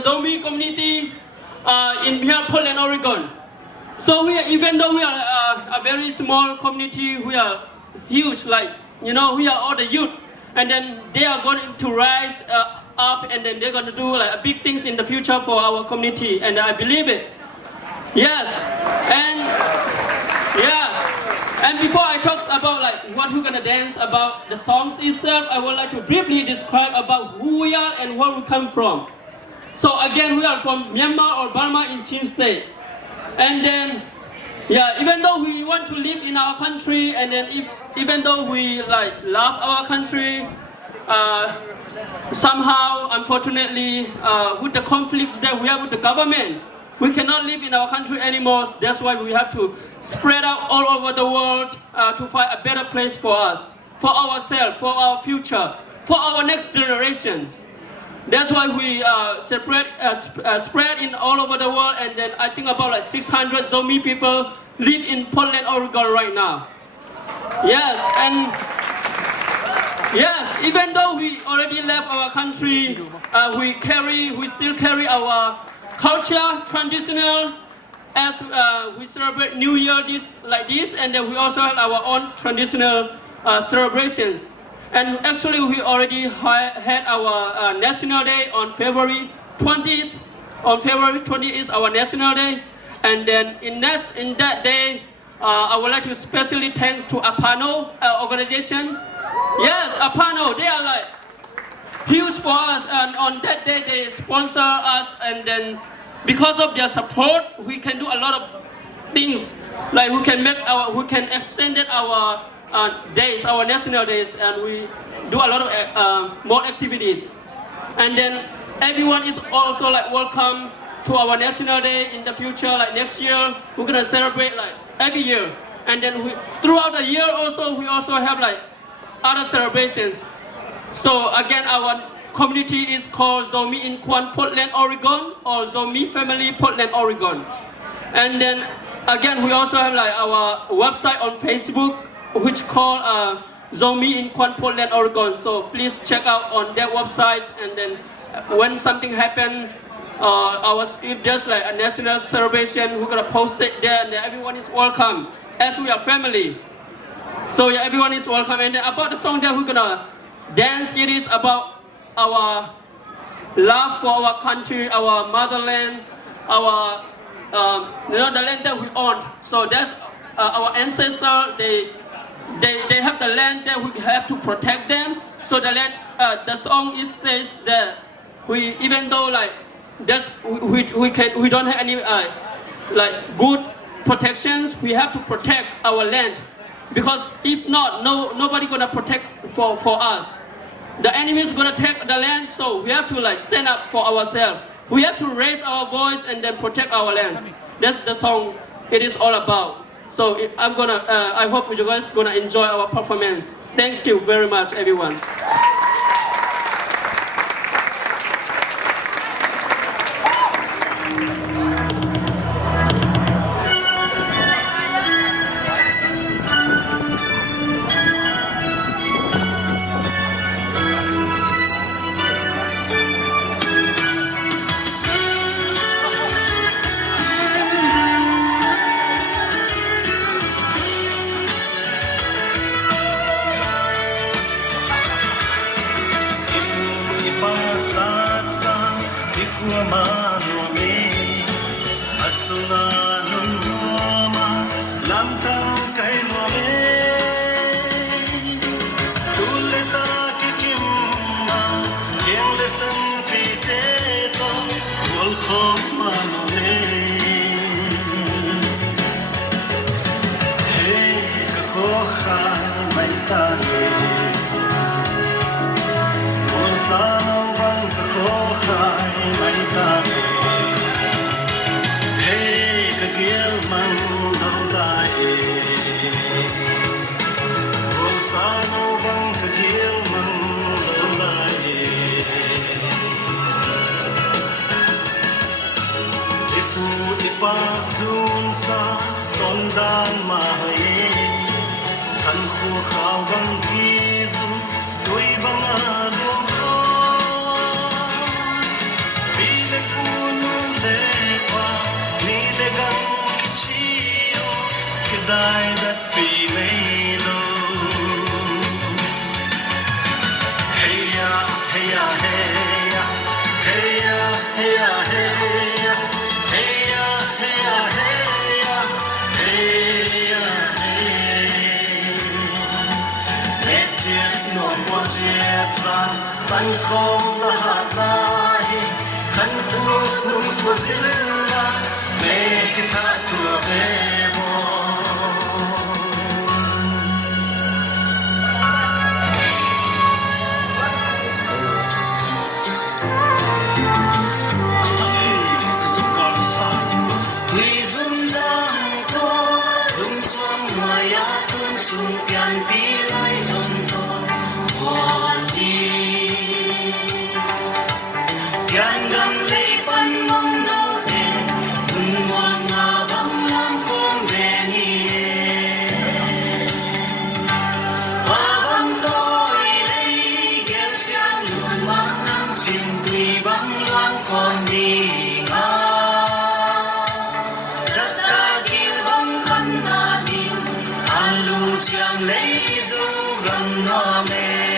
Zomi community in here, Portland, Oregon. So even though we are a very small community, we are huge. Like we are all the youth, and then they are going to rise up, and then they're going to do like big things in the future for our community, and I believe it. Yes, and and before I talk about like what we're gonna dance about the songs itself, I would like to briefly describe about who we are and where we come from. So again, we are from Myanmar or Burma in Chin State. And then, even though we want to live in our country, and then even though we like love our country, somehow, unfortunately, with the conflicts that we have with the government, we cannot live in our country anymore. That's why we have to spread out all over the world to find a better place for us, for ourselves, for our future, for our next generations. That's why we spread in all over the world, and then I think about like 600 Zomi people live in Portland, Oregon right now. Yes, and yes, even though we already left our country, we still carry our culture, traditional, as we celebrate New Year like this, and then we also have our own traditional celebrations. And actually, we already had our National Day on February 20th. On February 20th is our National Day. And then in that day, I would like to especially thanks to Apano organization. Yes, Apano, they are like huge for us. And on that day, they sponsor us. And then because of their support, we can do a lot of things. Like we can extend our days, our national days, and we do a lot of more activities. And then everyone is also like welcome to our national day in the future. Like next year, we're gonna celebrate like every year. And then throughout the year also, we also have like other celebrations. So again, our community is called Zomi in Kwan Portland, Oregon, or Zomi Family Portland, Oregon. And then again, we also have like our website on Facebook, which called Zomi in Kwan Portland, Oregon. So please check out on their websites, and then when something happens, if there's like a national celebration, we're gonna post it there, and everyone is welcome, as we are family. So everyone is welcome. And then about the song that we're gonna dance, it is about our love for our country, our motherland, our the land that we own. So that's our ancestors. They have the land that we have to protect them. So the land, the song says that even though like we don't have any like good protections, we have to protect our land, because if not, nobody gonna protect for us. The enemy is gonna take the land, so we have to like stand up for ourselves. We have to raise our voice and then protect our lands. That's the song it is all about. So I hope you guys gonna enjoy our performance. Thank you very much, everyone. Feeling đai đất vì mây lâu hey ya hey ya hey ya hey ya hey ya hey ya hey ya hey ya hey ya hey ya hey mẹ chiếc nón qua chiếc ra tan không là hạt lai khăn khu nung của zilla mẹ kita tua bebo sung pian pi lai dòng to hoàn đi pian gam lei pan mong nau te bung ngoan nga bang lam phong ve ni ba bang toi lei gel xiang luan mang nam chin tui bang loang khom đi nga zat ta gil bang khan na đi alu chiang lấy du gần hoa mê